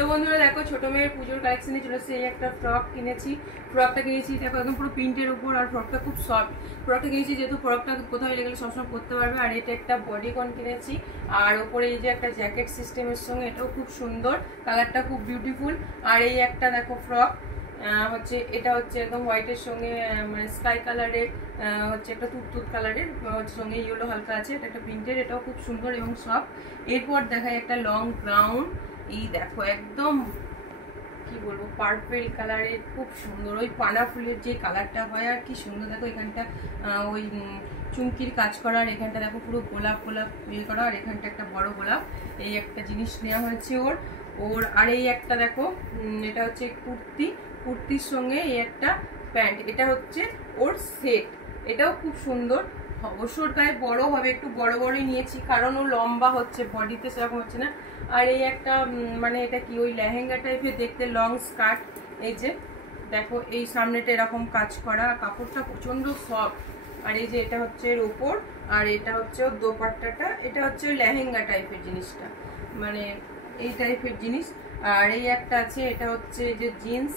তো বন্ধুরা দেখো ছোট মেয়ের পুজোর কালেকশনে চলে এসেছে। এই একটা ফ্রক কিনেছি। ফ্রকটা কিনেছি দেখো একদম পুরো প্রিন্টের উপর, আর ফ্রকটা খুব সফট। ফ্রকটা কিনেছি যেহেতু ফ্রকটা কোথাও গেলে সবসময় পরতে পারবে। আর এটা একটা বডিকন কিনেছি, আর ওপরে এই যে একটা জ্যাকেট সিস্টেমের সঙ্গে, এটাও খুব সুন্দর, কালারটা খুব বিউটিফুল। আর এই একটা দেখো ফ্রক হচ্ছে, এটা হচ্ছে একদম হোয়াইটের সঙ্গে মানে স্কাই কালারের, হচ্ছে একটা তুত কালারের সঙ্গে ইয়েলো হালকা আছে। এটা একটা প্রিন্টের, এটাও খুব সুন্দর এবং সফট। এরপর দেখায় একটা লং গ্রাউন্ড, এই দেখো একদম কি বলবো পার্পল কালারের, খুব সুন্দর। ওই পানা ফুলের যে কালারটা হয় আর কি সুন্দর। দেখো এখানটা ওই চুমকির কাজ করা, আর এখানটা দেখো পুরো গোলাপ গোলাপ ইয়ে করা, আর এখানটা একটা বড় গোলাপ। এই একটা জিনিস নেওয়া হয়েছে ওর। আর এই একটা দেখো এটা হচ্ছে কুর্তির সঙ্গে এই একটা প্যান্ট, এটা হচ্ছে ওর সেট। এটাও খুব সুন্দর। অবশ্যই ওর গায়ে বড় হবে, একটু বড় বড়ই নিয়েছি কারণ ও লম্বা হচ্ছে, বডিতে সেরকম হচ্ছে না। আর এই একটা মানে এটা কি ওই লেহেঙ্গা টাইপের দেখতে, লং স্কার্ট। এই যে দেখো এই সামনেটা এরকম কাজ করা, কাপড়টা প্রচন্ড সফট। আর এই যে এটা হচ্ছে এর ওপর, আর এটা হচ্ছে ওর দোপাট্টাটা, এটা হচ্ছে ওই লেহেঙ্গা টাইপের জিনিসটা, মানে এই টাইপের জিনিস। আর এই একটা আছে, এটা হচ্ছে যে জিন্স,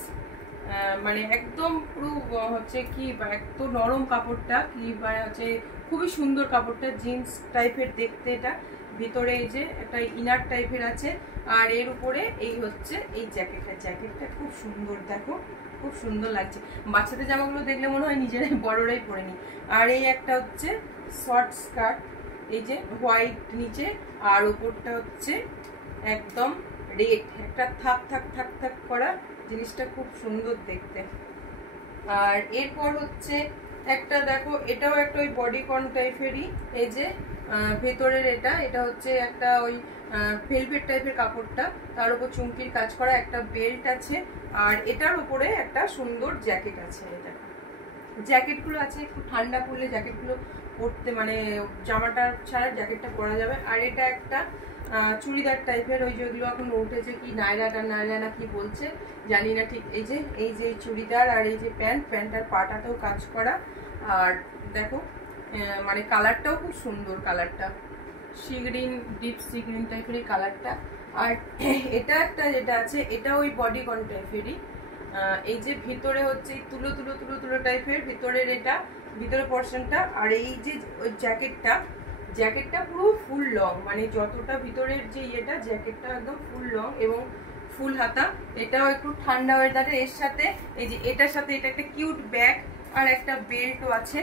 মানে একদম পুরো হচ্ছে কি এত নরম কাপড়টা, কি হচ্ছে খুবই সুন্দর কাপড়টা, জিন্স টাইপের দেখতে। এটা ভিতরে এই যে একটা ইনার টাইপের আছে, আর এর উপরে এই হচ্ছে এই জ্যাকেটটা খুব সুন্দর, দেখো খুব সুন্দর লাগছে। বাচ্চাদের জামাগুলো দেখলে মনে হয় নিজেরাই বড়রাই পরে নি। আর এই একটা হচ্ছে শর্ট স্কার্ট, এই যে হোয়াইট নিচে, আর উপরটা হচ্ছে একদম রেড, একটা থাক থাক থাক থাক করা, জিনিসটা খুব সুন্দর দেখতে। আর এরপর হচ্ছে একটা দেখো, এটাও একটা ওই বডিকন টাইপেরই, এই যে ভেতরের এটা হচ্ছে একটা ওই ভেলভেট টাইপের কাপড়টা, তার উপর চুমকির কাজ করা, একটা বেল্ট আছে, আর এটার উপরে একটা সুন্দর জ্যাকেট আছে। এটা জ্যাকেটগুলো আছে, একটু ঠান্ডা পড়লে জ্যাকেটগুলো পরতে মানে জামাটা ছাড়া জ্যাকেটটা পরা যাবে। আর এটা একটা চুড়িদার টাইপের, ওই যেগুলো এখন উঠেছে কি নায়রা না কি বলছে জানি না ঠিক। এই যে চুড়িদার, আর এই যে প্যান্টটার পাটাতেও কাজ করা। আর দেখো মানে কালারটাও খুব সুন্দর, কালারটা ডিপ সি গ্রিন টাইপের এই কালারটা। আর এটা একটা যেটা আছে, এটা ওই বডিকন টাইপেরই, এই যে ভিতরে হচ্ছে তুলো টাইপের ভিতরের, এটা ভিতরের পোর্শনটা। আর এই যে ওই জ্যাকেটটা পুরো ফুল লং, মানে যতটা ভিতরের যে ইয়েটা, জ্যাকেটটা একদম ফুল লং এবং ফুল হাতা। এটাও একটু ঠান্ডা ওয়েদারে। এর সাথে এই যে এটার সাথে এটা একটা কিউট ব্যাগ, আর একটা বেল্টও আছে।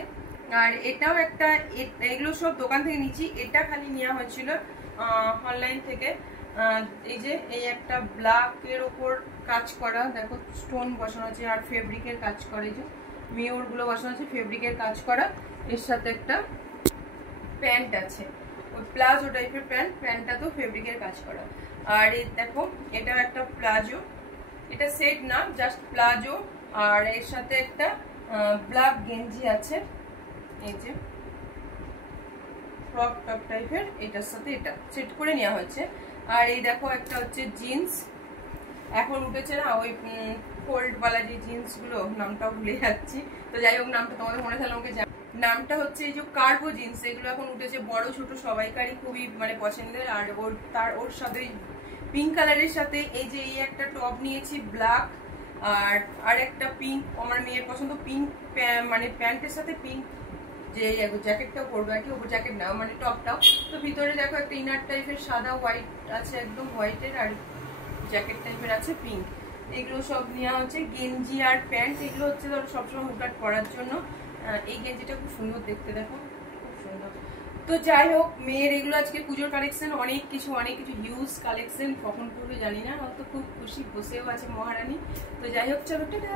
আর এটাও একটা, এগুলো সব দোকান থেকে নিচ্ছি, এটা খালি নেওয়া হয়েছিল অনলাইন থেকে। এই যে এই একটা ব্ল্যাকের ওপর কাজ করা, দেখো স্টোন বসানো আছে, আর ফেব্রিকের কাজ করে, যে মিওর গুলো বসানো আছে, ফেব্রিকের কাজ করা। এর সাথে একটা প্যান্ট আছে, ওই প্লাজো টাইপের প্যান্টটা তো ফেব্রিকের কাজ করা। আর এই দেখো এটাও একটা প্লাজো, এটা সেট না, জাস্ট প্লাজো। আর এর সাথে একটা ব্ল্যাক গেঞ্জি আছে, এই যে ক্রপ টপ টাইপের, এটার সাথে এটা সেট করে নেওয়া হয়েছে। আর এই দেখো একটা হচ্ছে জিন্স, এখন উঠেছে না ওই ফোল্ড ওয়ালা যে জিন্স গুলো, নামটাও ভুলে যাচ্ছি, তো যাই হোক নামটা তোমাদের মনে থাকলে আমাকে, নামটা হচ্ছে এই যে কার্গো জিন্স। এগুলো এখন উঠেছে, বড় ছোট সবাইকারই খুবই মানে পছন্দের। আর ওর সাথে পিঙ্ক কালারের সাথে এই যে এই একটা টপ নিয়েছি ব্ল্যাক, আর একটা পিঙ্ক, আমার মেয়ের পছন্দ পিঙ্ক, মানে প্যান্টের সাথে পিঙ্ক যে জ্যাকেটটাও পরবে আর কি, ওপর জ্যাকেট না মানে টপটাও। তো ভিতরে দেখো একটা ইনার টাইপের সাদা হোয়াইট আছে, একদম হোয়াইটের, আর জ্যাকেট টাইপের আছে পিঙ্ক। এগুলো সব নেওয়া হচ্ছে। গেঞ্জি আর প্যান্ট এগুলো হচ্ছে ধরো সবসময় হুটহাট পরার জন্য। এই গেঞ্জিটা খুব সুন্দর দেখতে, দেখো খুব সুন্দর। তো যাই হোক মেয়ের এগুলো আজকে পুজোর কালেকশন, অনেক কিছু হিউজ কালেকশন, কখন করবে জানি না, তো খুব খুশি, বসেও আছে মহারানী। তো যাই হোক চলো টাটা।